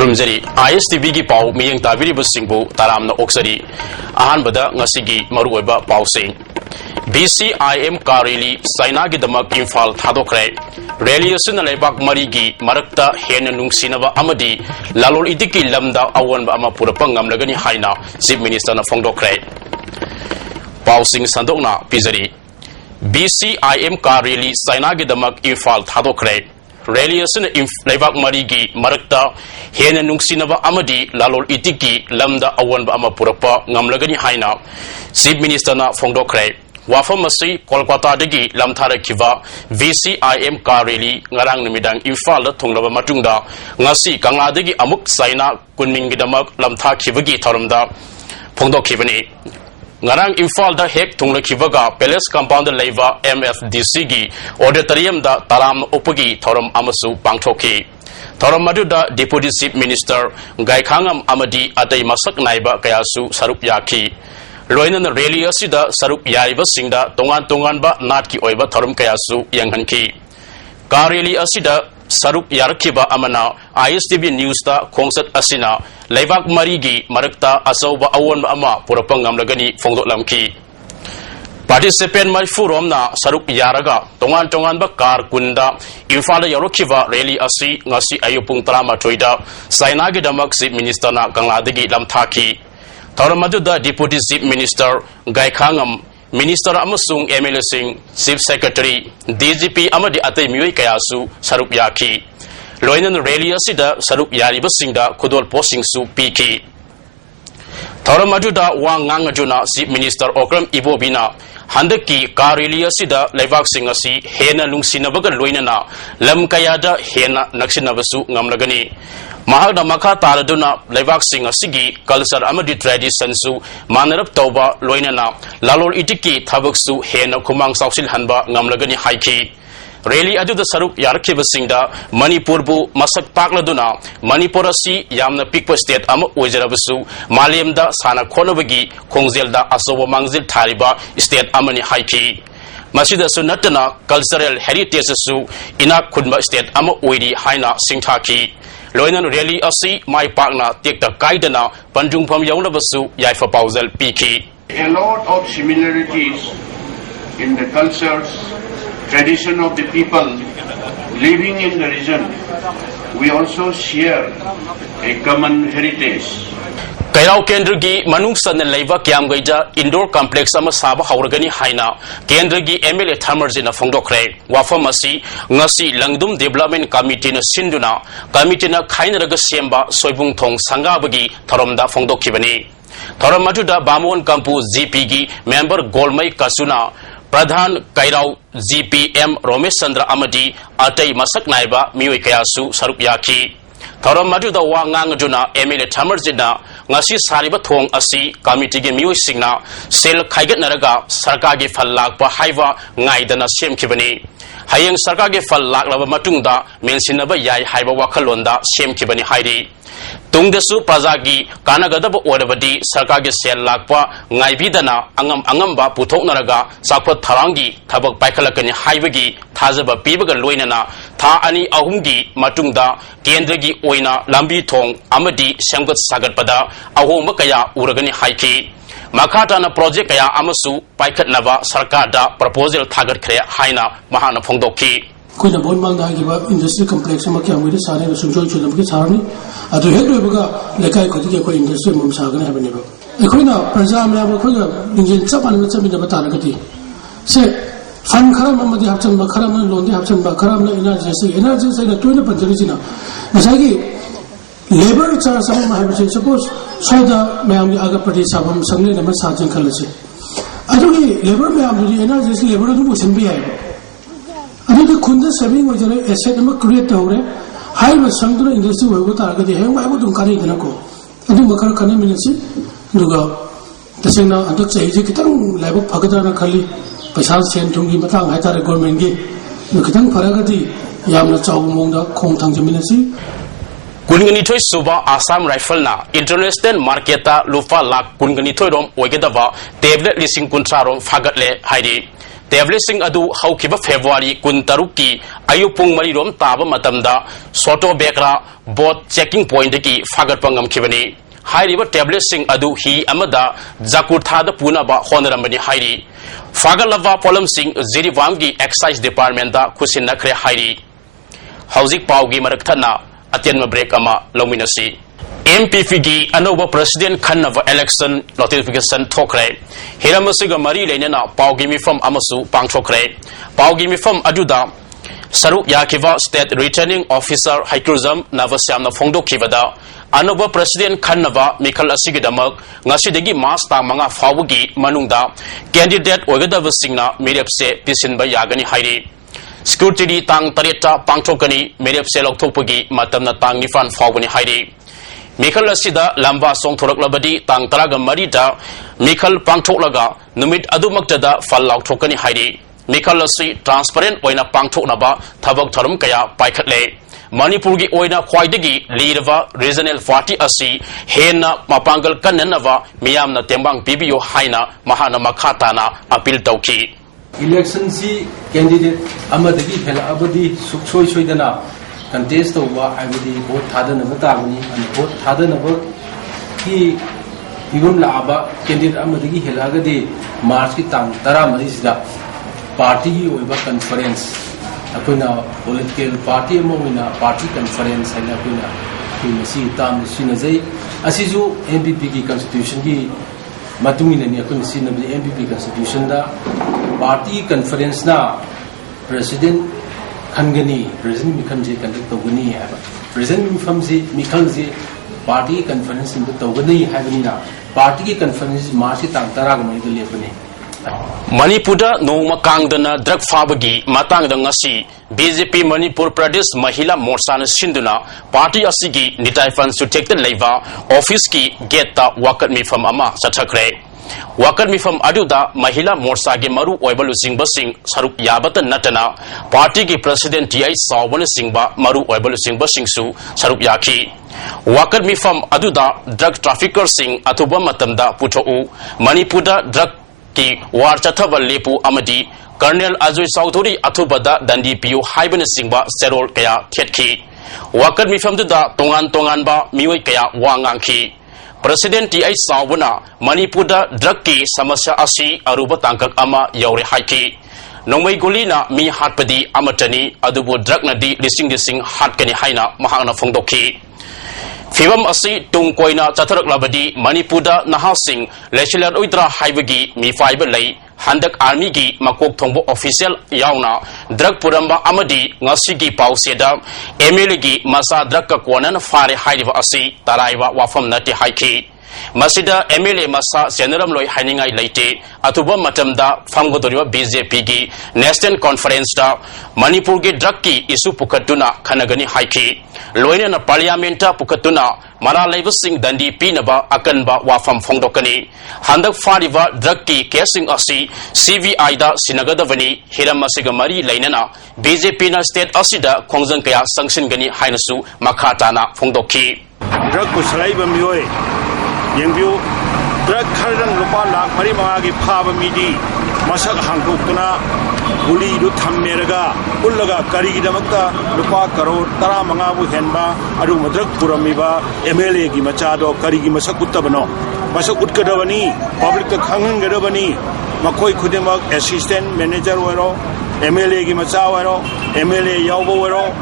Kurumjari ISTV gi pau miyang tabiri busingbu taramna oksari ahan bada ngasigi maruweba pausing BCIM karili China gi damak infal thadokre rally asuna lebak marigi marakta hena nungsinaba amadi lalol idiki lamda awanba ama purapang ngamlagani haina chief minister na phongdokre pausing sandokna pizari BCIM karili China gi damak infal thadokre rally asuna lebak marigi marakta hena nungsinaba amadi lalol idiki lamda awanba ama purapa ngamlagani haina chief minister na phongdokre wafam masi Kolkata dagi lamthara kiva VCIM karili ngarang numidang Imphal da thunglaba matungda ngasi kanga dagi amuk China kunming gidamak lamtha khibagi thoramda phongdok khibani ngarang Imphal da hek thungla khibaga palace compound leiva MFDC gi auditorium da taram upagi thoram amasu pangthokhi thoram maduda deputy chief minister Gaikhangam amadi atai masak naiba kayasu sarup yakhi Loinan rally asida sarup yariba singda tongan ba nat ki oiba thorum kayasu yanghanki kareli asida sarup yarkiba amana ISTV news ta khongsat asina leibak marigi marakta asauba awon ama purapang ngamlagani phongdo lamki participant mai forum na sarup yaraga tongan ba kar kunda Imphal yarokiba rally asi ngasi ayupung trama toida China gi damak chief minister na kangladagi lamthaki Thoramadu Deputy Chief Minister Gaikhangam, Minister Amasung MLA Singh, Chief Secretary, DGP Amadi Atay Mui Kayasu, Sarup Yaki. Loinan rally asida Sarup Yari Basingda Kudol Posing Su Piki. Thoramadu Wang Ngangajuna, Chief Minister Okram Ibobina, Handaki Karili asida Levak Singasi, Hena Lungsinabaga Loinana, Lam Kayada, Hena Naksinabasu, Ngamlagani. Mahagda makha taraduna leibak sing asigi culture amadi tradition su manarap tauba loinana lalol itiki thabaksu hena khumang sausil hanba ngamlagani haiki rally aduda sarup yarkhiba singda Manipur bu masak takladuna Manipur asi yamna pikpa state ama oijarabasu malemda sana khonobagi khongjelda asoba mangjil thariba state amani haiki masida su natana cultural heritage su ina khunba state ama oidi haina singthaki Loinan rally asi mai pakna tekta kaidana panjungpham yaunabasu yaifa pauzal piki. A lot of similarities in the cultures, tradition of the people living in the region. We also share a common heritage. Kairau Kendragi Manungsan Leva Kiamgaja Indoor Complex ama Saba Hauragani Haina Kendragi MLA Thamarjina Phongdokre Wafamasi Ngasi Langdum Development Committee na Sinduna Committee na Khainaraga Semba Soibung Thong Sangabagi Tharomda Phongdokhibani Tharamatuda Bamon Kampu GPG member Golmai Kasuna Pradhan Kairau GPM Romesh Chandra Amadi Atai Masak Naiba Mioi Kayasu Sarup Yaki Thoram Maduda Wangang Juna MLA Thamarjina ngasi sariba thong asi committee ge mioi singna sel khaigat naraga sarkar ge phal lakpa haiwa ngaidana semkhibani hayeng sarkar ge phal laklaba matungda mensinaba yai haiba wakhalonda semkhibani hairi tungdesu prajagi kanagadaba orabadi sarkar ge sel lakpa ngaibidana angamba puthok naraga sakphat tharangi thabak paikhalakani haibagi thajaba pibaga loinana tha ani ahumgi matungda kendragi oina lambi thong amadi semgat sagatpada ahoma kaya uragani haiki makhatana project kaya amasu paikhatnaba sarkarda proposal thagat khre haina mahana phongdokhi koina bon mangda giba industry complex ma kya muri sare sumjoi chudam ki sarni adu heklobaga lekai khodi ko industry mum sagane habane ba ekoina praja amla ba khoga injin chapan chamin ba taragati se fan kharam amadi hapchan ba kharam londi hapchan ba kharam na energy na toina panjari sina masagi labor charge sama habse suppose soda mayam aga party sabam sangne na sajin khalase adugi labor mayam di energy labor du busin bi hai adugi khunda saving wajare asset ma create tawre hai ba sangdura industry hobo taragadi he wa dum kari dana ko adu makar kane minasi duga tasena andak chahi kitang labor phagadana khali paisa sen thungi matang haitare government gi kitang faragati yamna chawmongda khong thangjaminasi Kungani Toy Suba Assam Rifle na international marketa lufa lak kungani toy rom oigedaba tablet lising kuntra rom fagatle haidi tablising adu haukiba February kuntaruki ayupung marirom taba matamda soto bekra bot checking point ki fagat pangam kibani hairiba tablising adu hi amada jakurtha da punaba honorambani hairi fagalava polam sing ziriwamgi excise department da kusin nakre hairi hauzik paugi marakthana atyanma break ama lominasi MPP gi anova president khanava election notification thokre hiramasiga mari leinana paugi mifam amasu pangthokre paugi mifam aduda saru yakiva state returning officer haikruzam navasyamna phongdokhibada anova president khanava mikhal asigidamak ngasidagi mas ta manga fawgi manungda candidate oigadava singna merepse pisinba yagani hairi security tang tareta pangthokani merepse lokthokpagi matamna tang nifan fawgani hairi Mikhal asida lamba song thoraklabadi tang taraga marida Mikhal pangthoklaga numit adumaktada fallaw thokani hairi Mikhal asi transparent oina pangthoknaba thabak tharum kaya paikhatle Manipur gi oina khwaidagi lirava regional party asi hena mapangal kannanava miyamna tembang pibiyo haina mahana makhatana appeal tawki election si candidate amadagi hela abadi suksoi soidana contest over I would vote Thadan of Tavani and vote Thadan of he even Laba candidate Amadigi Helagadi Marski Tang Tara Marisda party over conference Akuna political party among party conference and Akuna see Tam Sinaze Asizu MPP constitution gi Matumina Yakun Sin of the MPP constitution da party conference na president Kangani, President Mikhamji conduct Togani, President Mikhamji party conference in the Togani Havanina, party conference Marchi Tantaragam in the Lepane. Manipura no Makangdana drug fabagi matang the ngasi BJP Manipur Pradesh Mahila Morsana Sinduna party asigi nitaifan to take the leva office ki get the wakat me from ama satakre Wakar mi from Aduda, Mahila Morsagi Maru Oibalu Singba Sing, Saruk Yabata Natana, Party ki President T.I. Sawan Singba, Maru Oibalu Singba Singsu, Saruk Yaki. Wakar mi from Aduda, drug trafficker Sing, Atuba Matamda, Puto, Manipuda, drug ki Warchatava Lepu Amadi, Colonel Azoy Sauturi, Atubada, Dandi Pio, Haiban Singba, Serol Kaya, Tetki. Wakar mi from Duda, Tongan Ba, Miwi Kaya, Wanganki. President T.I. Sawana, Manipuda, Draki, Samasya Asi, Aruba Tangkak Ama, Yauri Haiki. Nongway Gulina, Mi Hatpadi, Amatani, Adubu Dragnadi, Lising Hatkani Haina, Mahana Fongdoki. Fibam Asi, Tungkoina, Chatarak Labadi, Manipuda, Nahasing, Lechilar Udra Haivagi, Mi Fiber Lay, Handak Army gi Makok Thongbo official yauna drug puramba amadi ngasigi pauseda MLA gi masa drug ka konan fare haiva asi taraiwa wafam nati haiki masida MLA masa general loi haningai leite atuba matamda famgodoriwa BJP gi national conference da Manipur gi drug ki isu pukatuna khanagani haiki loina na parliamenta pukatuna Mara Labor Sing Dandi Pinaba Akanba Wafam Fongdokani Handak Fariva Drug ki casing asi CVI da Sinagadavani Hiramasiga Mari Lainana BJP na state asida Kongzang kaya Sangsin gani Hainasu Makatana Fongdoki Drug Kusalaiba Mioi Yengbu Drug Kardang Lupa Lak Marimagi Paba Midi Masak Hankukuna Uli du Tameraga Ulaga Karigi Damakta Lupa Karo Tara Mangabu Henba Adu Madrak Puramiba MLA Gi Machado Karigi Masakutabano Masakutkadavani Public Kangan Gadavani Makoi Kudemak Assistant Manager Wero MLA Gi Machawero MLA Yaubo Wero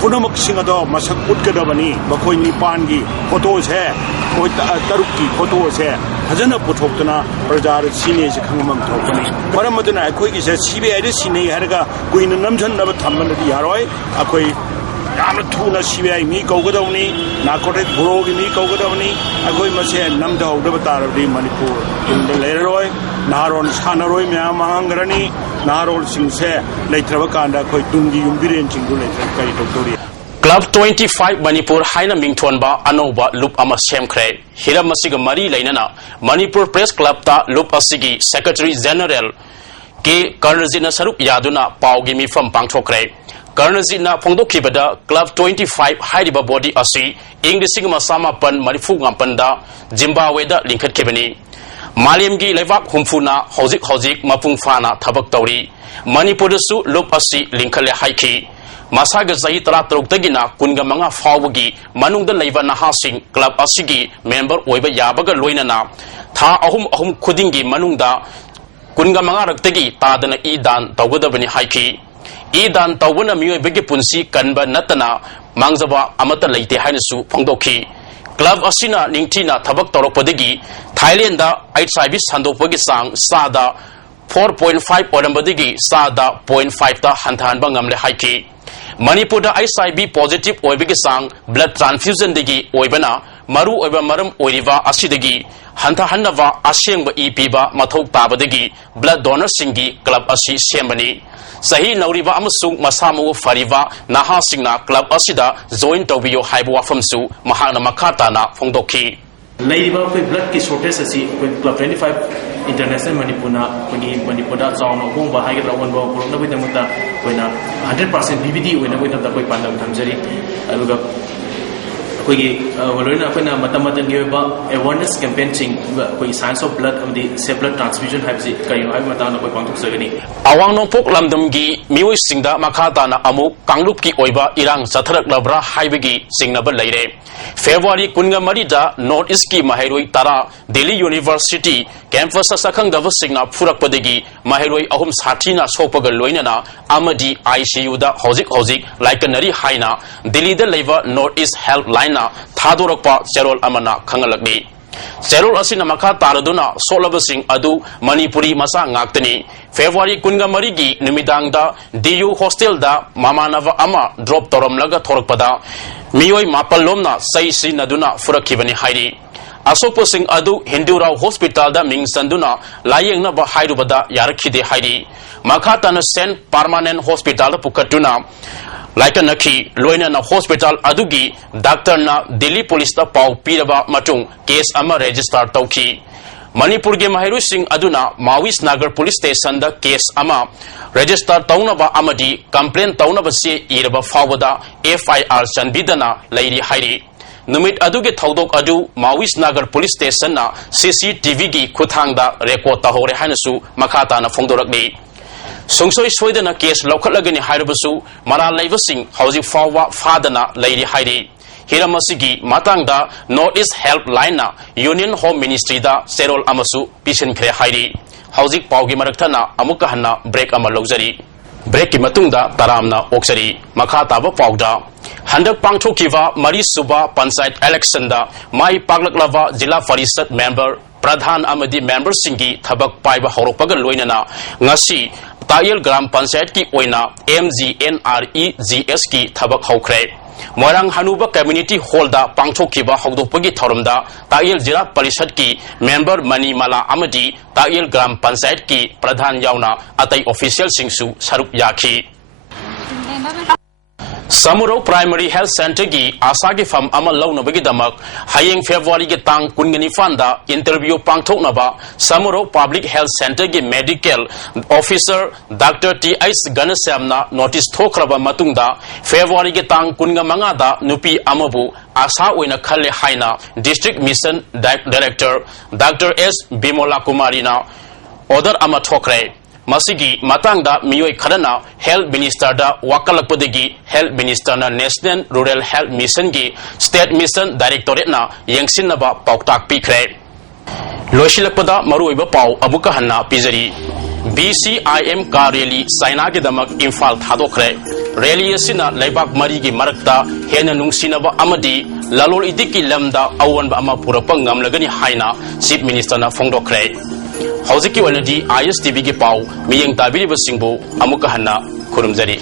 Punamak Singado Masakutkadavani Makoi Nipangi Photos hai Koi Taruki photos hai Hazana Putokana Prajar Sine Kangamam Tokani Paramatana Akoi is a CBI Sine Haraga Queen Namjan Nava Taman Yaroi Akoi Yamatuna CBI Mi Kogadoni Nakotek Brogi Mi Kogadoni Akoi Mase Namda Davatar di Manipur in the Leroi Naron Sanaroi Miamangarani Narol Singse Letravakanda Koi Tungi Umbirin Chingule Kai Club 25 Manipur Haina Mingtonba Anoba Loop Ama Semkre Hiramasiga Mari Lainana Manipur Press Club ta Loop Asigi Secretary General K Karnazina Sarup Yaduna Paugimi from Pangtokre Karnazina Pongdokibada Club 25 Haidiba Body Asi English Masama Pan Marifu Ngampanda Zimbabwe da Linkat Kibani Malimgi levak humfuna hojik mapung fana thabak tawri Manipur su lup asi linkale haiki Masaga zahi tara taruk tagina kunga mga fawagi manungda leiba nahasing club asigi member oiba yabaga loinana tha ahum khudingi manungda kunga mga raktagi tadana idan tawgadabani haiki idan tawbana miyoibagi punsi kanba natana mangjaba amata leite hainasu phongdokhi club asina ningtina thabak torokpadagi Thailand da HIV sandopagi sang sada 4.5 orambadagi sada 0.5 ta hanthanba ngamle haiki Manipur da HIV positive oibagi sang blood transfusion dagi oibana maru oiba maram oiriva asidagi hantha hannava asengba ipiba mathok tabadagi blood donor singi club asi sembani Sahi nauriba amasung masamu fariva naha singna club asida join tawbiyo haibu wafamsu mahana makata na phongdokhi Laiba koi blood ki shortage asi club 25 international manipuna kuni manipuda chawn ong ba haiga rawan ba corona bai namata koina 100% BBD oina koi namta koi pandam thamjari aluga koi waloina koina matam ngiba awareness campaign ching koi science of blood amdi se blood transfusion haibsi kai ai mata na koi pangthok sagani awang nong pok lamdam gi miwi singda makhata na amu kanglup ki oiba irang satharak labra haibagi singnaba leire February kunga marida North East ki Maheroi tara Delhi University campus sakhang dava singna phurak padagi Maheroi ahum sathina sopaga loinana amadi ICU da hojik laikanari haina Delhi da leiva North East helpline na thadorakpa cherol amana khangalakni Cherol asina makha taraduna solabasing adu Manipuri masa ngaktani February kunga marigi numidangda DU hostel da mamanava ama drop toramlaga thorakpada Miyoi mapalomna saisi naduna furakibani hairi Asopasing adu Hindurao hospital da mingsanduna layeng na ba hairubada yarakhide hairi Makata na Sen permanent hospital pukatuna Laika nakhi loina na hospital adugi doctor na Delhi police ta pau piraba matung case ama register tauki Manipur ge Mahiru Singh aduna Mawis Nagar police station da case ama register taunaba amadi complaint taunaba se iraba fawada FIR chanbidana lairi hairi numit aduge thaudok adu Mawis Nagar police station na CCTV gi khuthangda record ta hore hanasu makhata na phongdorakni Sungsoi soidana case lokhalagani hairabasu mara laibasing hauji fawa fadana lairi hairi Hiramasigi matangda North East helpline na Union Home Ministry da serol amasu pisin khre hairi hauji paugi maraktana amuka hanna break ama logzari break ki matungda taramna oksari makha taba pauda handak pangthokiwa mari suba panchayat election da mai paglaklava jila parisad member pradhan amadi member singi thabak paiba horokpaga loinana ngasi Tayel Gram Panchayat ki oina MGNREGS ki thabak haukhre Morang Hanuba Community Hall da pangthokiba hogdopagi thoramda Tayel Jila Parishad ki member Mani Mala Amadi Tayel Gram Panchayat ki pradhan yauna atai official singsu saruk yakhi Samuro Primary Health Center gi asagi fam amal lawnabagi damak hayeng February ge tang kungani fanda interview pangthoknaba Samuro Public Health Center gi medical officer Dr. T.S. Ganasamna notice thokraba matungda February ge tang kunga manga da nupi amabu asa oina khalle haina district mission director Dr. S. Bimola Kumarina order ama thokre Masigi matangda miyoi khadana health minister da wakalakpadagi health minister na national rural health mission gi state mission directorate na yengsinaba pauktak pikre loishilakpada maruiba pau abuka hanna pizari BCIM ka rally saina gi damak infal thadokre rally asina laibak mari gi marakta hena nungsinaba amadi lalol idiki lamda awanba ama purapang ngamlagani haina chief minister na phongdokre Hauji ki wanadi ISTV ki pau miyeng tabiri basingbu amuka hanna kurumjari